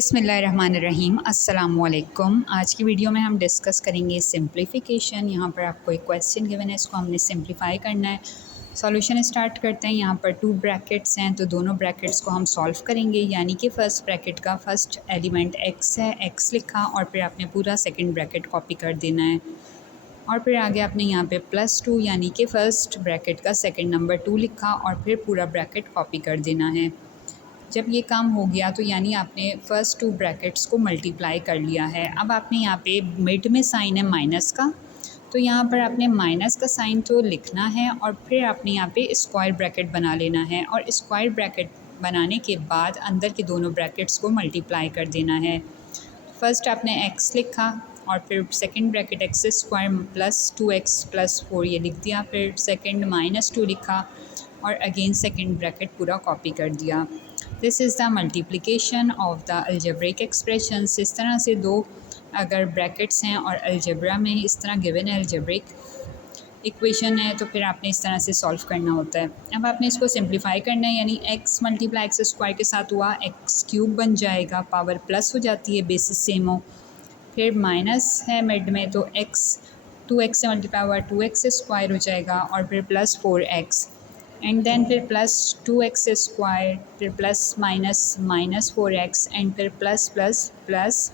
बिस्मिल्लाहिर्रहमानिर्रहीम अस्सलामुअलैकुम। आज की वीडियो में हम डिस्कस करेंगे सिंप्लीफिकेशन। यहाँ पर आपको एक क्वेश्चन गिवन है, इसको हमने सिंप्लीफाई करना है। सॉल्यूशन स्टार्ट करते हैं। यहाँ पर 2 ब्रैकेट्स हैं तो दोनों ब्रैकेट्स को हम सॉल्व करेंगे। यानी कि फ़र्स्ट ब्रैकेट का फर्स्ट एलिमेंट x है, x लिखा और फिर आपने पूरा सेकेंड ब्रैकेट कॉपी कर देना है और फिर आगे आपने यहाँ पे +2 यानी कि फ़र्स्ट ब्रैकेट का सेकेंड नंबर 2 लिखा और फिर पूरा ब्रैकेट कॉपी कर देना है। जब ये काम हो गया तो यानी आपने फ़र्स्ट 2 ब्रैकेट्स को मल्टीप्लाई कर लिया है। अब आपने यहाँ पे मिड में साइन है माइनस का, तो यहाँ पर आपने माइनस का साइन तो लिखना है और फिर आपने यहाँ पे स्क्वायर ब्रैकेट बना लेना है और स्क्वायर ब्रैकेट बनाने के बाद अंदर के दोनों ब्रैकेट्स को मल्टीप्लाई कर देना है। फर्स्ट आपने x लिखा और फिर second bracket x square plus 2x plus 4 ये लिख दिया, फिर सेकंड -2 लिखा और अगेन सेकंड ब्रैकेट पूरा कॉपी कर दिया। This is the multiplication of the algebraic expressions. इस तरह से दो अगर ब्रैकेट्स हैं और अलजेब्रा में इस तरह गिवन है अलजेब्रिक इक्वेशन है तो फिर आपने इस तरह से सॉल्व करना होता है। अब आपने इसको सिंप्लीफाई करना है, यानी x मल्टीप्लाई एक्स स्क्वायर के साथ हुआ एक्स क्यूब बन जाएगा, पावर प्लस हो जाती है, बेसिस सेम हो। फिर माइनस है मिड में तो x 2x से मल्टीप्लाई हुआ 2x स्क्वायर हो जाएगा और फिर प्लस 4x एंड देन फिर प्लस 2x स्क्वायर, फिर plus minus minus 4x and फिर प्लस प्लस प्लस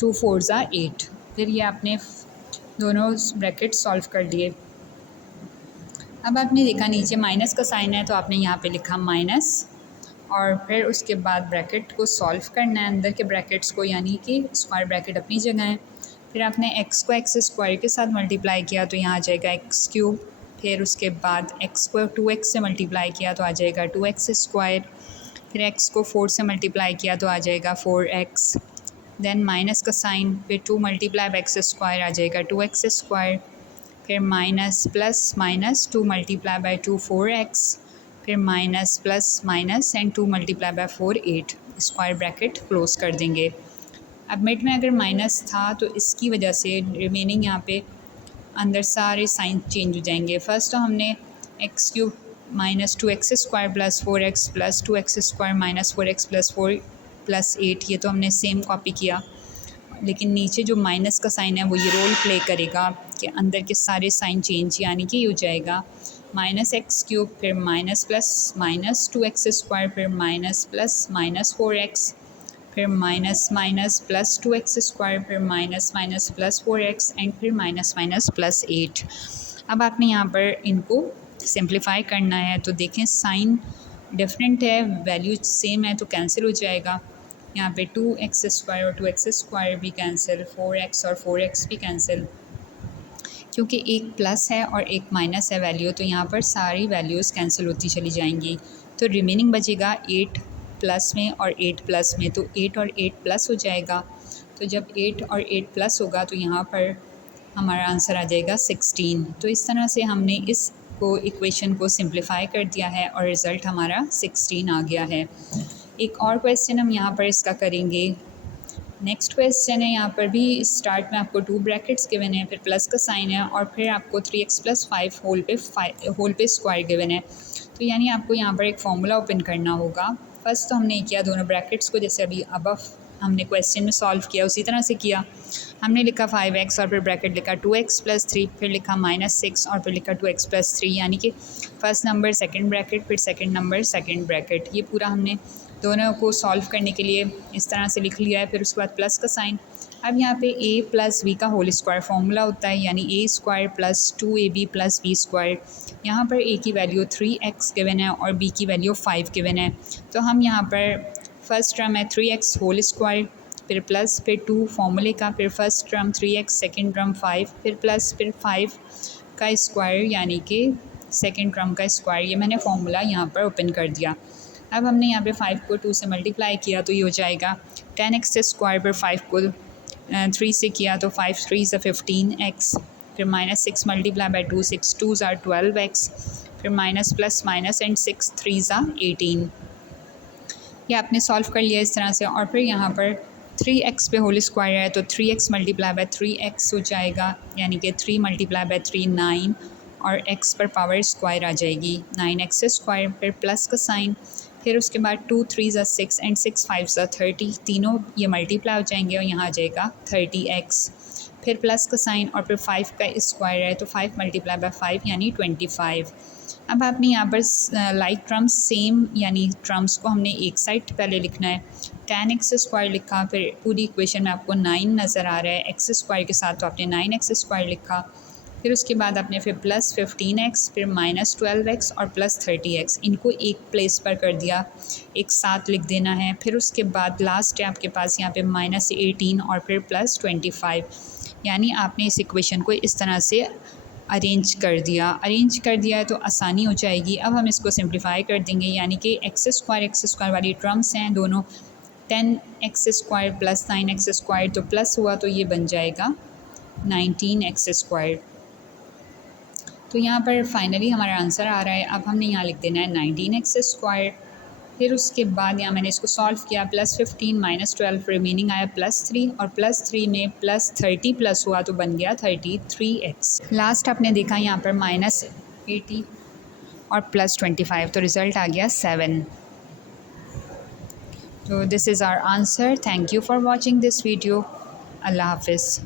2 4 ज़ा 8। फिर ये आपने दोनों ब्रैकेट सॉल्व कर लिए। अब आपने देखा नीचे माइनस का साइन है तो आपने यहाँ पे लिखा माइनस और फिर उसके बाद ब्रैकेट को सॉल्व करना है अंदर के ब्रैकेट्स को, यानी कि स्क्वायर ब्रैकेट अपनी जगह है। फिर आपने x को x स्क्वायर के साथ मल्टीप्लाई किया तो यहाँ आ जाएगा x क्यूब, फिर उसके बाद x को 2x से मल्टीप्लाई किया तो आ जाएगा 2x स्क्वायर, फिर x को 4 से मल्टीप्लाई किया तो आ जाएगा 4x, देन माइनस का साइन, फिर 2 मल्टीप्लाई बाई एक्स स्क्वायर आ जाएगा 2x स्क्वायर, फिर minus plus minus 2 multiply by 2 4x, फिर minus plus minus and 2 multiply by 4 8। Square bracket close कर देंगे। अब मिड में अगर माइनस था तो इसकी वजह से रिमेनिंग यहाँ पे अंदर सारे साइन चेंज हो जाएंगे। फर्स्ट तो हमने x cube minus 2x square plus 4x plus 2x square minus 4x plus 4 plus 8 ये तो हमने सेम कॉपी किया, लेकिन नीचे जो माइनस का साइन है वो ये रोल प्ले करेगा कि अंदर के सारे साइन चेंज, यानी कि ये हो जाएगा माइनस एक्स क्यूब, फिर minus plus minus 2x square, फिर माइनस प्लस माइनस 4x, फिर minus minus plus 2x square, फिर minus minus plus 4x and फिर माइनस माइनस प्लस 8। अब आपने यहाँ पर इनको सिंप्लीफाई करना है तो देखें साइन डिफरेंट है, वैल्यू सेम है तो कैंसिल हो जाएगा। यहाँ पे 2x स्क्वायर और 2x स्क्वायर भी कैंसिल, 4x और 4x भी कैंसिल, क्योंकि एक प्लस है और एक माइनस है वैल्यू तो यहाँ पर सारी वैल्यूज़ कैंसिल होती चली जाएंगी। तो रिमेनिंग बचेगा 8 प्लस में और 8 प्लस में, तो 8 और 8 प्लस हो जाएगा। तो जब 8 और 8 प्लस होगा तो यहाँ पर हमारा आंसर आ जाएगा 16। तो इस तरह से हमने इसको इक्वेशन को सिंप्लीफाई कर दिया है और रिज़ल्ट हमारा 16 आ गया है। एक और क्वेश्चन हम यहाँ पर इसका करेंगे। नेक्स्ट क्वेश्चन है, यहाँ पर भी स्टार्ट में आपको 2 ब्रैकेट्स गिवन है, फिर प्लस का साइन है और फिर आपको 3x प्लस 5 होल पे स्क्वायर गिवन है। तो यानी आपको यहाँ पर एक फार्मूला ओपन करना होगा। फर्स्ट तो हमने किया दोनों ब्रैकेट्स को जैसे अभी अबव हमने क्वेश्चन में सॉल्व किया उसी तरह से किया। हमने लिखा 5x और फिर ब्रैकेट लिखा 2x प्लस 3, फिर लिखा -6 और फिर लिखा 2x प्लस 3, यानी कि फर्स्ट नंबर सेकंड ब्रैकेट फिर सेकंड नंबर सेकंड ब्रैकेट। ये पूरा हमने दोनों को सॉल्व करने के लिए इस तरह से लिख लिया है। फिर उसके बाद प्लस का साइन। अब यहाँ पे a प्लस बी का होल स्क्वायर फार्मूला होता है, यानी a square plus 2ab plus B square. यहाँ पर a की वैल्यू 3x गिवन है और b की वैल्यू 5 गिवन है। तो हम यहाँ पर फर्स्ट टर्म है 3x होल स्क्वायर, फिर प्लस, फिर 2 फार्मूले का, फिर first term 3x, second term 5, फिर प्लस, फिर 5 का स्क्वायर यानी कि सेकेंड टर्म का स्क्वायर। ये मैंने फार्मूला यहाँ पर ओपन कर दिया। अब हमने यहाँ पे 5 को 2 से मल्टीप्लाई किया तो ये हो जाएगा 10x स्क्वायर, पर 5 को 3 से किया तो 5 3 ज़ा 15x, फिर -6 मल्टीप्लाई बाई 2 6 2 ज़ा 12x, फिर माइनस प्लस माइनस एंड 6 3 ज़ा 18। ये आपने सॉल्व कर लिया इस तरह से। और फिर यहाँ पर 3x पे होल स्क्वायर है तो 3x मल्टीप्लाई बाई 3x हो जाएगा, यानी कि 3 मल्टीप्लाई बाई 3 9 और x पर पावर स्क्वायर आ जाएगी 9x स्क्वायर, फिर प्लस का साइन, फिर उसके बाद 2 3 ज़ा 6 एंड 6 5 ज़ा 30, तीनों ये मल्टीप्लाई हो जाएंगे और यहाँ आ जाएगा 30x। फिर प्लस का साइन और फिर 5 का स्क्वायर है तो 5 मल्टीप्लाई बाय 5 यानी 25। अब आपने यहाँ पर लाइक टर्म्स सेम यानी टर्म्स को हमने एक साइड पहले लिखना है। tan x स्क्वायर लिखा, फिर पूरी इक्वेशन में आपको 9 नज़र आ रहा है एक्स स्क्वायर के साथ तो आपने 9x स्क्वायर लिखा। फिर उसके बाद आपने फिर प्लस 15x, फिर माइनस 12x और प्लस 30x, इनको एक प्लेस पर कर दिया, एक साथ लिख देना है। फिर उसके बाद लास्ट है आपके पास यहाँ पे माइनस 18 और फिर प्लस 25, यानी आपने इस इक्वेशन को इस तरह से अरेंज कर दिया है तो आसानी हो जाएगी। अब हम इसको सिंप्लीफाई कर देंगे, यानी कि एक्स स्क्वायर वाली टर्म्स हैं दोनों, 10x square plus 9x square तो प्लस हुआ तो ये बन जाएगा 19x स्क्वायर। तो यहाँ पर फाइनली हमारा आंसर आ रहा है। अब हमने यहाँ लिख देना है 19x स्क्वायर। फिर उसके बाद यहाँ मैंने इसको सॉल्व किया, प्लस 15 माइनस 12 रिमेनिंग आया +3 और +3 में प्लस 30 प्लस हुआ तो बन गया 33x। लास्ट आपने देखा यहाँ पर -80 और प्लस 25 तो रिज़ल्ट आ गया 7। तो this is our answer. Thank you for watching this video. अल्लाह हाफिज़।